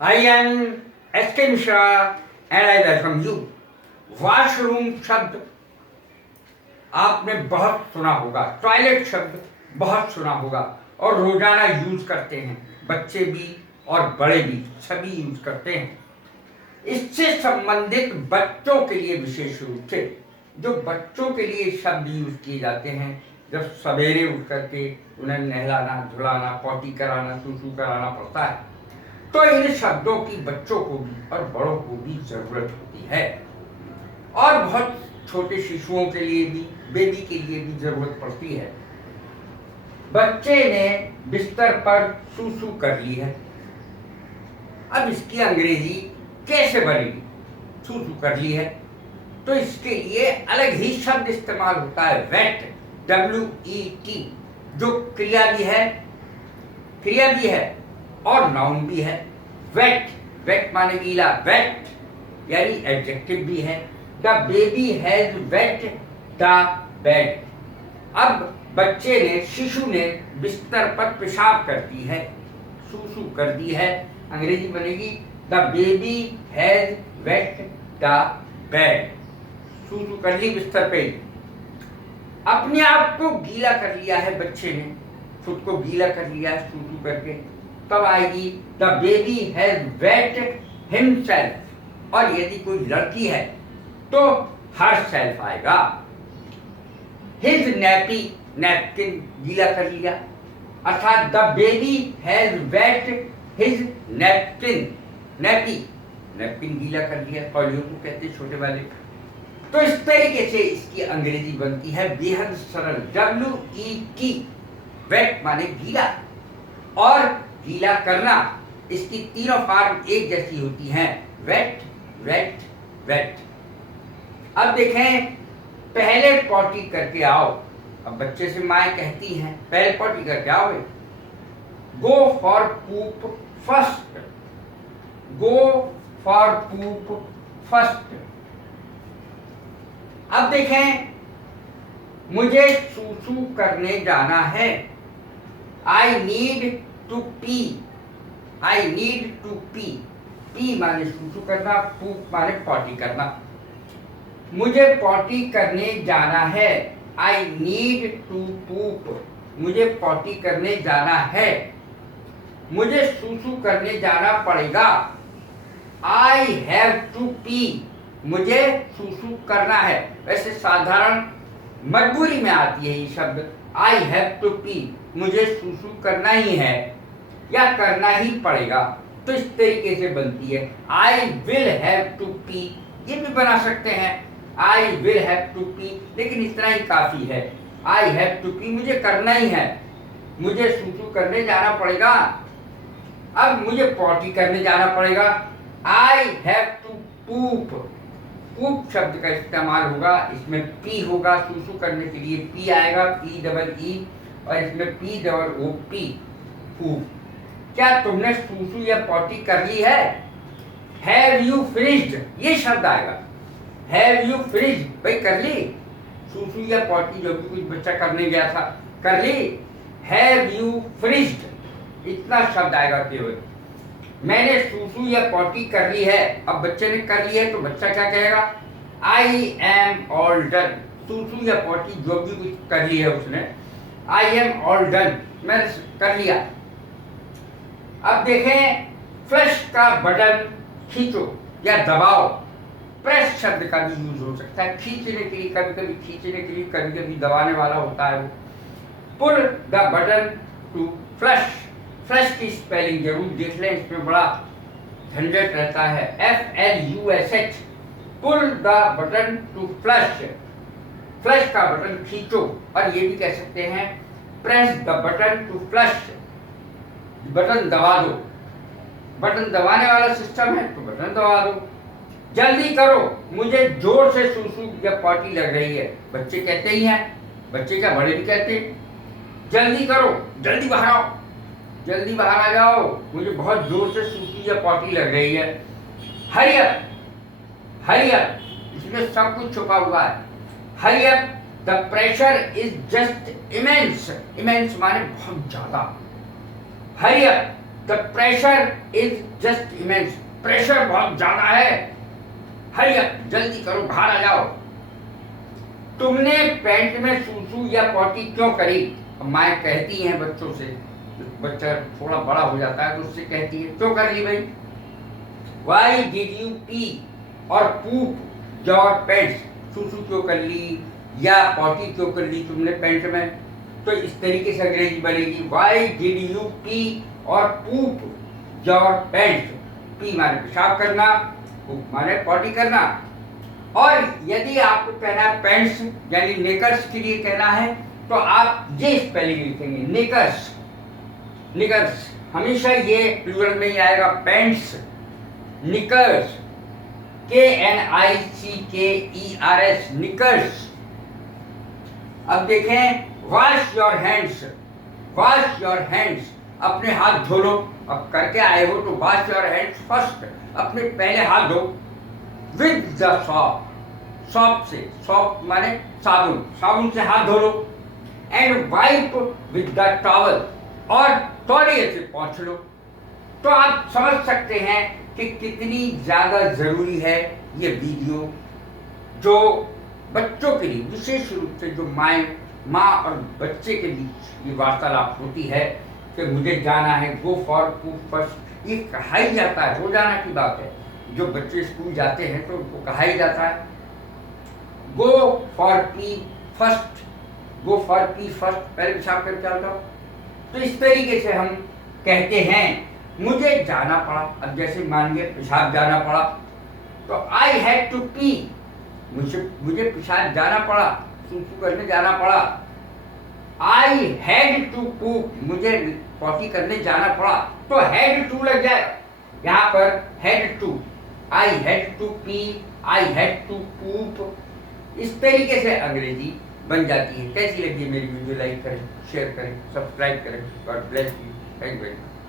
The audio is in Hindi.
I am S.K. Mishra and I welcome you. Washroom शब्द आपने बहुत सुना होगा, टॉयलेट शब्द बहुत सुना होगा और रोजाना यूज करते हैं, बच्चे भी और बड़े भी सभी यूज करते हैं। इससे संबंधित बच्चों के लिए विशेष रूप से जो बच्चों के लिए शब्द यूज किए जाते हैं, जब सवेरे उठ करके उन्हें नहलाना, धुलाना, पॉटी कराना, सूसू कराना पड़ता है, तो इन शब्दों की बच्चों को भी और बड़ों को भी जरूरत होती है और बहुत छोटे शिशुओं के लिए भी, बेबी के लिए भी जरूरत पड़ती है। बच्चे ने बिस्तर पर सूसू कर ली है, अब इसकी अंग्रेजी कैसे बनेगी? सूसू कर ली है तो इसके लिए अलग ही शब्द इस्तेमाल होता है, वेट, WET, जो क्रिया भी है और नाउन भी है। वेट, वेट माने गीला, वेट यानी एडजेक्टिव भी है। The baby has wet the bed. अब बच्चे ने, शिशु ने बिस्तर पर पेशाब कर दी है, सूसू कर दी है, अंग्रेजी बनेगी the baby has wet the bed. सूसू कर ली बिस्तर पे, अपने आप को गीला कर लिया है बच्चे ने, खुद को गीला कर लिया है सूसू करके, तब आएगी the baby has wet himself. और यदि कोई लड़की है तो हर सेल्फ आएगा। हिज नैपी, नैपकिन गीला कर लिया, अर्थात the baby has wet his napkin, nappy, napkin गीला कर लिया, तौलियों को कहते हैं छोटे वाले। तो इस तरीके से इसकी अंग्रेजी बनती है बेहद सरल, WET, वेट माने गीला और गीला करना। इसकी तीनों फॉर्म एक जैसी होती हैं, वेट, वेट, वेट। अब देखें, पहले पॉटी करके आओ। अब बच्चे से माएँ कहती हैं पहले पॉटी करके आओ, go for poop first, go for poop first. अब देखें, मुझे सूसू करने जाना है, I need to pee, I need to pee. Pee माने सूसू करना, पूप माने पॉटी करना। मुझे पॉटी करने जाना है, आई नीड टू पूप, मुझे पॉटी करने जाना है। मुझे सूसू करने जाना पड़ेगा, आई हैव टू पी, मुझे सूसू करना है। वैसे साधारण मजबूरी में आती है ये शब्द, आई हैव टू पी, मुझे सूसू करना ही है या करना ही पड़ेगा। तो इस तरीके से बनती है। I will have to pee, ये भी बना सकते हैं, I will have to pee, लेकिन इतना ही काफी है। आई हैव टू पी, मुझे करना ही है, मुझे सूसू करने जाना पड़ेगा। अब मुझे पॉटी करने जाना पड़ेगा, आई हैव टू पूप। पूप शब्द का इस्तेमाल होगा, इसमें पी होगा, सूसू करने के लिए पी आएगा, PEE, और इसमें POOP, पूप। क्या तुमने सूसू या पॉटी कर ली है? हैव यू फिनिश्ड, ये शब्द आएगा, हैव यू फिनिश्ड, भाई कर ली सूसू या पॉटी, जो भी कुछ बच्चा करने गया था कर ली। हैव यू फिनिश्ड, इतना शब्द आएगा केवल। मैंने सूसू या पॉटी कर ली है, अब बच्चे ने कर ली है तो बच्चा क्या कहेगा? I am all done. सूसू या पॉटी जो भी कुछ कर ली है उसने, आई एम ऑल डन, मैंने कर लिया। अब देखें, फ्लश का बटन खींचो या दबाओ, प्रेस शब्द का भी यूज हो सकता है, खींचने के लिए, कभी कभी खींचने के लिए, कभी कभी दबाने वाला होता है वो। Pull the button to flush, flush की स्पेलिंग जरूर देख लें, इसमें बड़ा झंझट रहता है, FLUSH, pull the button to flush, flush का बटन खींचो। और ये भी कह सकते हैं press the button to flush, button दबा दो, बटन दबाने वाला सिस्टम है तो बटन दबा दो। जल्दी करो, मुझे जोर से सूसू या पॉटी लग रही है, बच्चे कहते ही हैं, बच्चे क्या बड़े भी कहते हैं, जल्दी करो, जल्दी बाहर आओ, जल्दी बाहर आ जाओ, मुझे बहुत जोर से सूसू या पॉटी लग रही है। हरी अप, हरी अप, इसमें सब कुछ छुपा हुआ है। Hurry up, the pressure is just immense, immense माने बहुत ज्यादा। Hurry up, the pressure is just immense, pressure बहुत ज्यादा है, हरी अप, जल्दी करो, बाहर आ जाओ। तुमने पैंट में सूसू या पॉटी क्यों करी? माँ कहती हैं बच्चों से, बच्चा थोड़ा बड़ा हो जाता है तो उससे कहती है क्यों कर ली भाई? वाई डिड यू पी और पूप योर पैंट्स, सूसू क्यों कर ली या पॉटी क्यों कर ली तुमने पैंट में? तो इस तरीके से अंग्रेजी बनेगी, वाई डिड यू पी और पूप योर पैंट्स। पी माने पेशाब करना, पूप माने पॉटी करना। और यदि आपको कहना है पैंट्स यानी नेकर्स के लिए कहना है तो आप ये स्पेलिंग लिखेंगे, नेकर्स। निकर्स हमेशा ये प्लूरल में ही आएगा, पैंट्स, निकर्स, KNICKERS, निकर्स। अब देखें, wash your hands, wash your hands, अपने हाथ धो लो। अब करके आए हो तो वॉश योर हैंड्स फर्स्ट, अपने पहले हाथ धो। विद द सॉप, सॉप से, सॉप माने साबुन, साबुन से हाथ धो लो। And wipe with the towel, और तौलिए से पोंछ लो। तो आप समझ सकते हैं कि कितनी ज़्यादा ज़रूरी है ये वीडियो, जो बच्चों के लिए विशेष रूप से जो माँ और बच्चे के बीच ये वार्तालाप होती है कि मुझे जाना है, गो फॉर पूप फर्स्ट, ये कहा ही जाता है, रोजाना की बात है। जो बच्चे स्कूल जाते हैं तो उनको कहा ही जाता है go for P first, go for P first, पहले पेशाब करके आ जाओ। तो इस तरीके से हम कहते हैं मुझे जाना पड़ा। अब जैसे मानिए पेशाब जाना पड़ा तो आई हैड टू पी, मुझे पेशाब जाना पड़ा, सूसू करने जाना पड़ा। आई हैड टू पूप, मुझे पॉटी करने जाना पड़ा, तो हैड टू लग जाए यहाँ पर, had to, I had to pee, I had to poop. इस तरीके से अंग्रेजी बन जाती है। कैसी लगी मेरी वीडियो? लाइक करें, शेयर करें, सब्सक्राइब करें। God bless you, thank you very much.